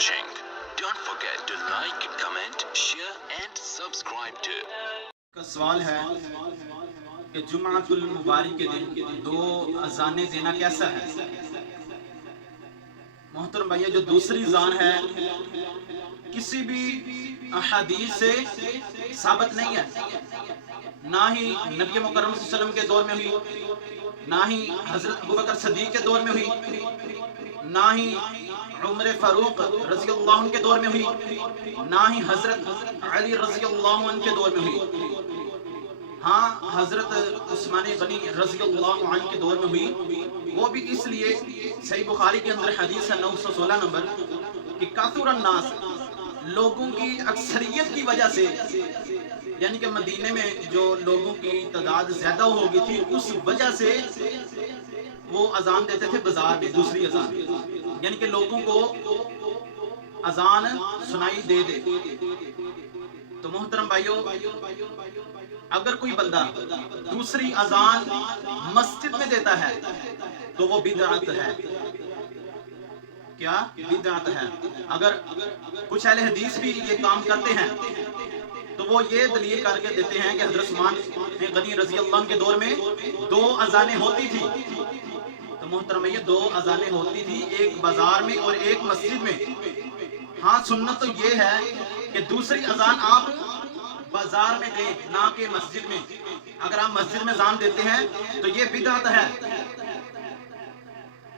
watching. Don't forget to like, comment, share and subscribe to. کا سوال ہے کہ جمعۃ المبارک کے دن دو اذانیں دینا کیسا ہے؟ محترم بھائی، جو دوسری اذان ہے کسی بھی احادیث سے ثابت نہیں ہے، نہ ہی نبی مکرم صلی اللہ علیہ وسلم کے دور میں ہوئی، نہ ہی حضرت ابوبکر صدیق کے دور میں ہوئی، نہ ہی عمر فاروق رضی اللہ عنہ کے دور میں ہوئی، نہ ہی حضرت علی رضی اللہ عنہ کے دور میں ہوئی۔ ہاں، حضرت عثمان غنی رضی اللہ عنہ کے دور میں ہوئی، وہ بھی اس لیے صحیح بخاری کے اندر حدیث ہے 916 نمبر کہ کثر الناس، لوگوں کی اکثریت کی وجہ سے، یعنی کہ مدینے میں جو لوگوں کی تعداد زیادہ ہو گئی تھی اس وجہ سے وہ اذان دیتے تھے بازار میں، دوسری اذان، یعنی کہ لوگوں کو اذان سنائی دے دے۔ تو محترم بھائیو، اگر کوئی بندہ دوسری اذان مسجد میں دیتا ہے تو وہ بدعت ہے۔ کیا بدعت ہے؟ اگر کچھ اہل حدیث بھی یہ کام کرتے ہیں تو وہ یہ دلیل کر کے دیتے ہیں کہ حضرت عثمان غنی رضی اللہ عنہ کے دور میں دو اذانیں ہوتی تھی۔ تو محترم یہ دو اذانیں ہوتی تھی، ایک بازار میں اور ایک مسجد میں۔ ہاں، سنت تو یہ ہے کہ دوسری اذان آپ بازار میں دیں، نہ کہ مسجد میں۔ اگر آپ مسجد میں اذان دیتے ہیں تو یہ بدعت ہے۔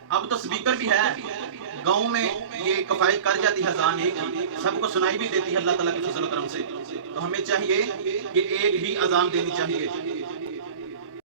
اب تو سپیکر بھی ہے، گاؤں میں یہ کفایت کر جاتی ہے اذان ایک ہی، سب کو سنائی بھی دیتی ہے اللہ تعالیٰ کے فضل و کرم سے۔ تو ہمیں چاہیے کہ ایک ہی اذان دینی چاہیے۔